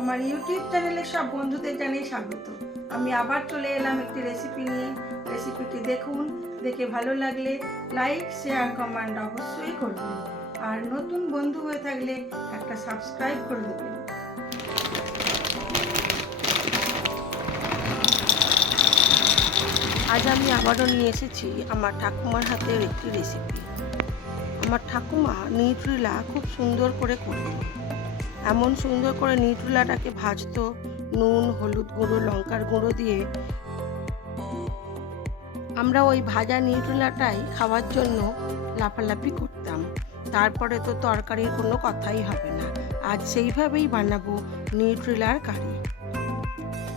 আমার ইউটিউব চ্যানেলে সব বন্ধুদের জানিয়ে স্বাগত। আমি আবার চলে এলাম একটি রেসিপি নিয়ে। রেসিপিটি দেখুন, দেখে ভালো লাগলে লাইক শেয়ার কমেন্ট অবশ্যই করবেন। আর নতুন বন্ধু হয়ে থাকলে একটা সাবস্ক্রাইব করে দেবেন। আজ আমি আবারও নিয়ে এসেছি আমার ঠাকুমার হাতের একটি রেসিপি আমার ঠাকুমা নিউট্রিলা খুব সুন্দর করে করত এমন সুন্দর করে নিউট্রিলাটাকে ভাজতো, নুন, হলুদ গুঁড়ো, লঙ্কার গুঁড়ো দিয়ে। আমরা ওই ভাজা নিউট্রিলাটাই খাওয়ার জন্য লাফালাফি করতাম। তারপরে তো তরকারির কোনো কথাই হবে না। আজ সেইভাবেই বানাবো নিউট্রিলার কারি।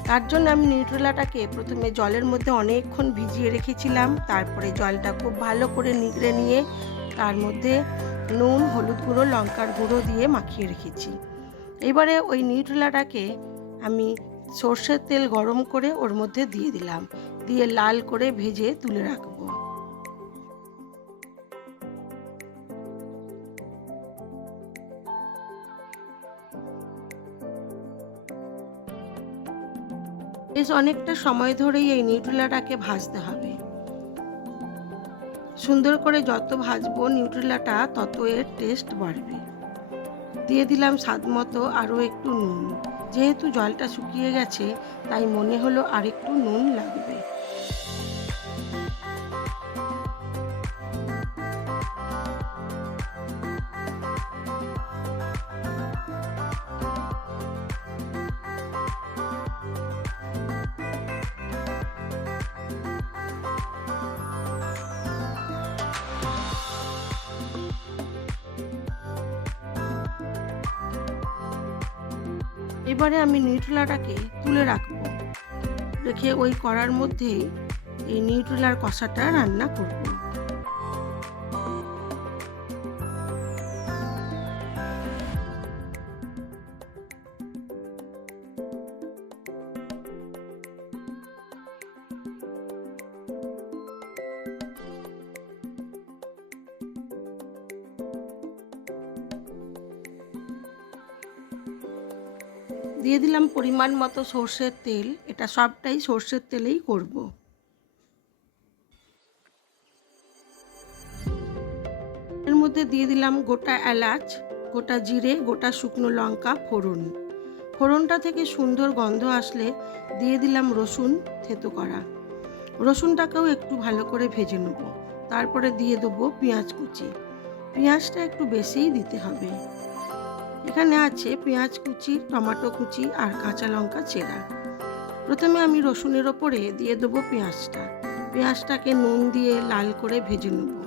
তার জন্য আমি নিউট্রেলাটাকে প্রথমে জলের মধ্যে অনেকক্ষণ ভিজিয়ে রেখেছিলাম। তারপরে জলটা খুব ভালো করে নিগড়ে নিয়ে তার মধ্যে নুন, হলুদ গুঁড়ো, লঙ্কার গুঁড়ো দিয়ে মাখিয়ে রেখেছি। এবারে ওই নিউট্রেলাটাকে আমি সর্ষের তেল গরম করে ওর মধ্যে দিয়ে দিলাম। দিয়ে লাল করে ভেজে তুলে রাখব। বেশ অনেকটা সময় ধরেই এই নিউট্রেলাটাকে ভাজতে হবে। সুন্দর করে যত ভাজবো নিউট্রেলাটা, তত এর টেস্ট বাড়বে। দিয়ে দিলাম স্বাদ মতো আরও একটু নুন। যেহেতু জলটা শুকিয়ে গেছে, তাই মনে হলো আর একটু নুন লাগবে। এবারে আমি নিউট্রেলাটাকে তুলে রাখব। রেখে ওই কড়ার মধ্যেই এই নিউট্রেলার কষাটা রান্না করব। দিয়ে দিলাম পরিমাণ মতো সর্ষের তেল। এটা সবটাই সর্ষের তেলেই করব। এর মধ্যে দিয়ে দিলাম গোটা এলাচ, গোটা জিরে, গোটা শুকনো লঙ্কা, ফোড়ন। ফোড়নটা থেকে সুন্দর গন্ধ আসলে দিয়ে দিলাম রসুন থেতো করা। রসুনটাকেও একটু ভালো করে ভেজে নেব। তারপরে দিয়ে দেবো পেঁয়াজ কুচি। পেঁয়াজটা একটু বেশিই দিতে হবে। এখানে আছে পেঁয়াজ কুচি, টমেটো কুচি আর কাঁচা লঙ্কা চেরা। প্রথমে আমি রসুনের ওপরে দিয়ে দেবো পেঁয়াজটা। পেঁয়াজটাকে নুন দিয়ে লাল করে ভেজে নেব।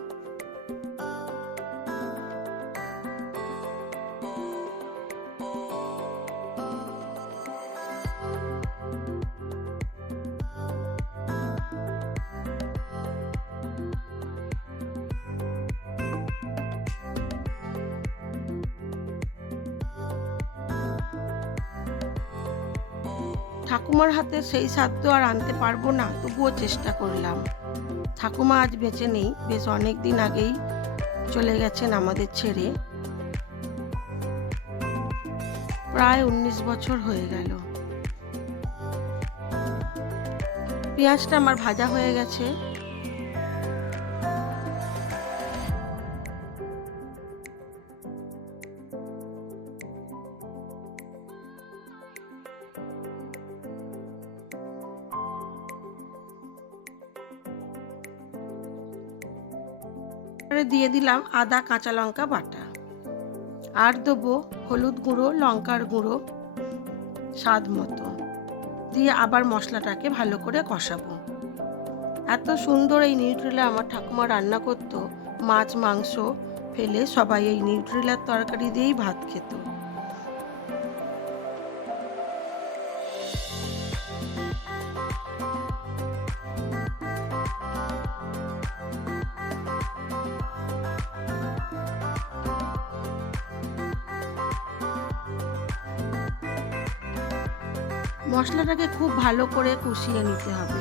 ঠাকুমার হাতে সেই স্বাদ তো আর আনতে পারব না, তবুও চেষ্টা করলাম। ঠাকুমা আজ বেঁচে নেই, বেশ অনেক দিন আগেই চলে গেছেন আমাদের ছেড়ে। প্রায় উনিশ বছর হয়ে গেল। পেঁয়াজটা আমার ভাজা হয়ে গেছে। দিয়ে দিলাম আদা, কাঁচা লঙ্কা বাটা। আর দেবো হলুদ গুঁড়ো, লঙ্কার গুঁড়ো স্বাদ মতো। দিয়ে আবার মশলাটাকে ভালো করে কষাবো। এত সুন্দর এই নিউট্রেলা আমার ঠাকুমা রান্না করতো। মাছ, মাংস ফেলে সবাই এই নিউট্রেলার তরকারি দিয়েই ভাত খেত। মশলাটাকে খুব ভালো করে কষিয়ে নিতে হবে।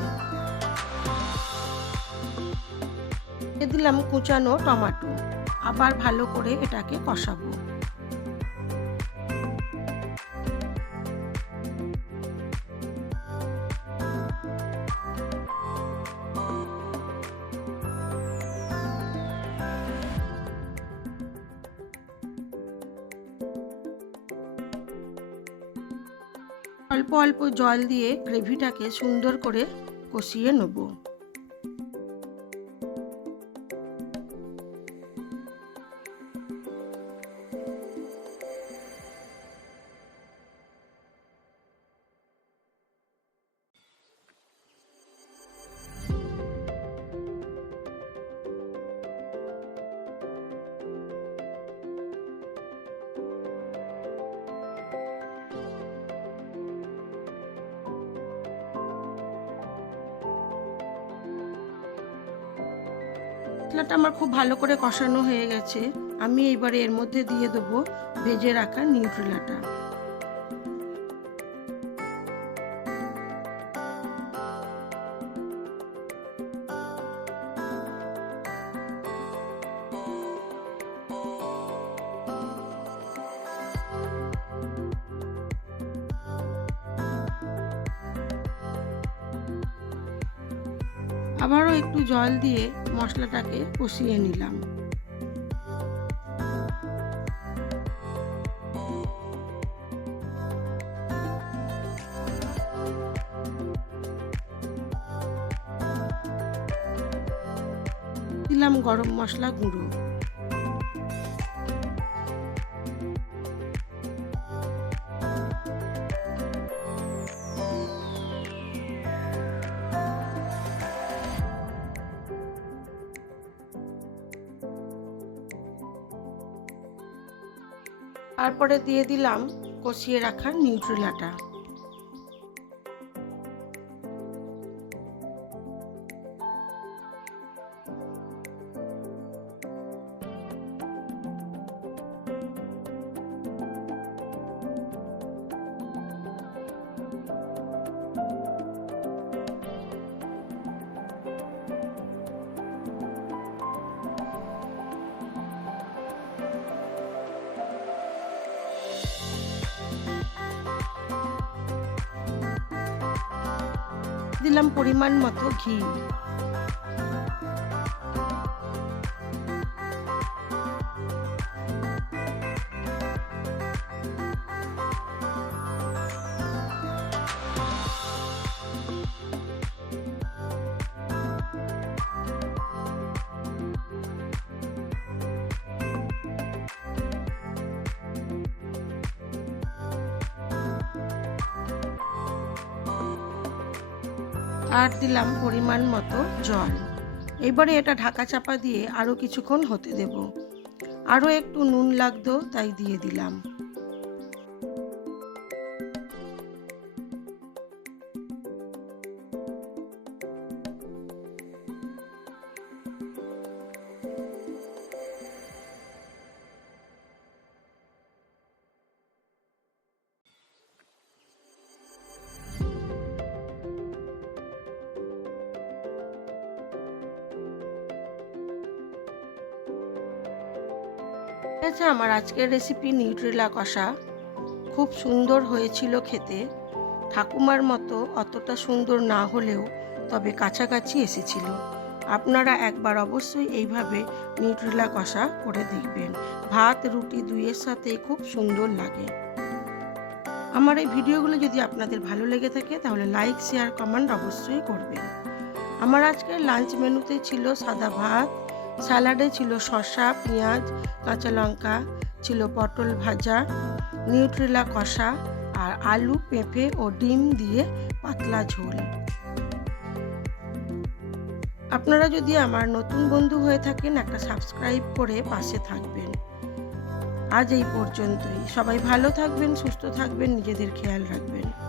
দিলাম কুচানো টমাটো। আবার ভালো করে এটাকে কষাবো। অল্প অল্প জল দিয়ে গ্রেভিটাকে সুন্দর করে কষিয়ে নেব। মশলাটা আমার খুব ভালো করে কষানো হয়ে গেছে। আমি এবারে এর মধ্যে দিয়ে দেবো ভেজে রাখা নিউট্রিলাটা। আবারও একটু জল দিয়ে মশলাটাকে কষিয়ে নিলাম। দিলাম গরম মশলা গুঁড়ো। তারপরে দিয়ে দিলাম কষিয়ে রাখা নিউট্রিলাটা। দিলাম পরিমাণ মতো ঘি। আর দিলাম পরিমাণ মতো জল। এবারে এটা ঢাকা চাপা দিয়ে আরও কিছুক্ষণ হতে দেব। আরও একটু নুন লাগতো, তাই দিয়ে দিলাম। আছে আমার আজকের রেসিপি নিউট্রেলা কষা। খুব সুন্দর হয়েছিল খেতে। ঠাকুমার মতো অতটা সুন্দর না হলেও তবে কাছাকাছি এসেছিল। আপনারা একবার অবশ্যই এইভাবে নিউট্রেলা কষা করে দেখবেন। ভাত, রুটি দুইয়ের সাথে খুব সুন্দর লাগে। আমার এই ভিডিওগুলো যদি আপনাদের ভালো লেগে থাকে, তাহলে লাইক শেয়ার কমেন্ট অবশ্যই করবেন। আমার আজকের লাঞ্চ মেনুতে ছিল সাদা ভাত স্যালাডে ছিল শসা, পেঁয়াজ, কাঁচা লঙ্কা, ছিল পটল ভাজা, নিউট্রেলা কষা আর আলু, পেঁপে ও ডিম দিয়ে পাতলা ঝোল। আপনারা যদি আমার নতুন বন্ধু হয়ে থাকেন, একটা সাবস্ক্রাইব করে পাশে থাকবেন। আজ এই পর্যন্তই। সবাই ভালো থাকবেন, সুস্থ থাকবেন, নিজেদের খেয়াল রাখবেন।